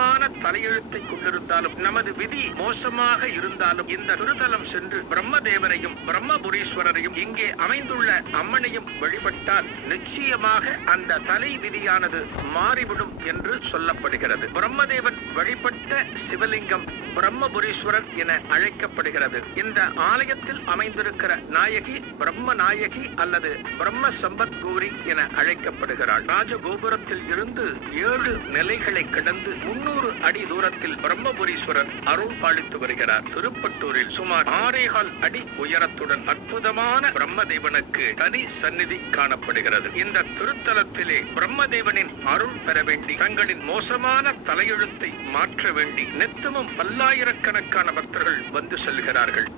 மோசமான தலையெழுத்தை கொண்டிருந்தாலும், நமது விதி மோசமாக இருந்தாலும் இந்த திருத்தலம் சென்று பிரம்மதேவனையும் பிரம்மபுரீஸ்வரரையும் இங்கே அமைந்துள்ள அம்மனையும் வழிபட்டால் நிச்சயமாக அந்த தலை விதியானது மாறிவிடும் என்று சொல்லப்படுகிறது. பிரம்மதேவன் வழிபட்ட சிவலிங்கம் பிரம்மபுரீஸ்வரர் என அழைக்கப்படுகிறது. இந்த ஆலயத்தில் அமைந்திருக்கிற நாயகி பிரம்ம நாயகி அல்லது பிரம்ம சம்பத் கௌரி என அழைக்கப்படுகிறாள். ராஜகோபுரத்தில் இருந்து 7 நிலைகளை கடந்து 300 அடி தூரத்தில் பிரம்மபுரீஸ்வரர் அருள் பாலித்து வருகிறார். திருப்பட்டூரில் சுமார் 6.25 அடி உயரத்துடன் அற்புதமான பிரம்மதேவனுக்கு தனி சந்நிதி காணப்படுகிறது. இந்த திருத்தலத்திலே பிரம்மதேவனின் அருள் பெற வேண்டி, தங்களின் மோசமான தலையெழுத்தை மாற்ற வேண்டி நித்தமும் பல்லாயிரக்கணக்கான பக்தர்கள் வந்து செல்கிறார்கள்.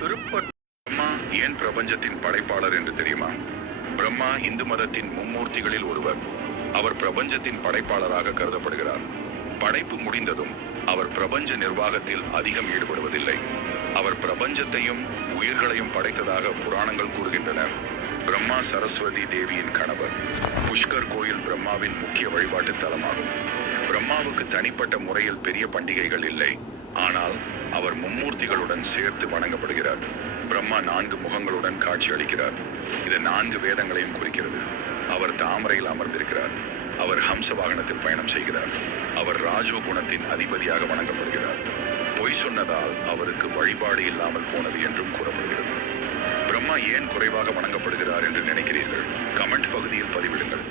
பிரம்மா ஏன் பிரபஞ்சத்தின் படைப்பாளர் என்று தெரியுமா? பிரம்மா இந்து மதத்தின் மும்மூர்த்திகளில் ஒருவர். அவர் பிரபஞ்சத்தின் படைப்பாளராக கருதப்படுகிறார். படைப்பு முடிந்ததும் அவர் பிரபஞ்ச நிர்வாகத்தில் அதிகம் ஈடுபடுவதில்லை. அவர் பிரபஞ்சத்தையும் உயிர்களையும் படைத்ததாக புராணங்கள் கூறுகின்றன. பிரம்மா சரஸ்வதி தேவியின் கணவர். புஷ்கர் கோயில் பிரம்மாவின் முக்கிய வழிபாட்டு தலமாகும். பிரம்மாவுக்கு தனிப்பட்ட முறையில் பெரிய பண்டிகைகள் இல்லை. ஆனால் அவர் மும்மூர்த்திகளுடன் சேர்த்து வணங்கப்படுகிறார். பிரம்மா 4 முகங்களுடன் காட்சி அளிக்கிறார். இது 4 வேதங்களையும் குறிக்கிறது. அவர் தாமரையில் அமர்ந்திருக்கிறார். அவர் ஹம்ச வாகனத்தில் பயணம் செய்கிறார். அவர் ராஜோ குணத்தின் அதிபதியாக வணங்கப்படுகிறார். பொய் சொன்னதால் அவருக்கு வழிபாடு இல்லாமல் போனது என்றும் கூறப்படுகிறது. பிரம்மா ஏன் குறைவாக வணங்கப்படுகிறார் என்று நினைக்கிறீர்கள்? கமெண்ட் பகுதியில் பதிவிடுங்கள்.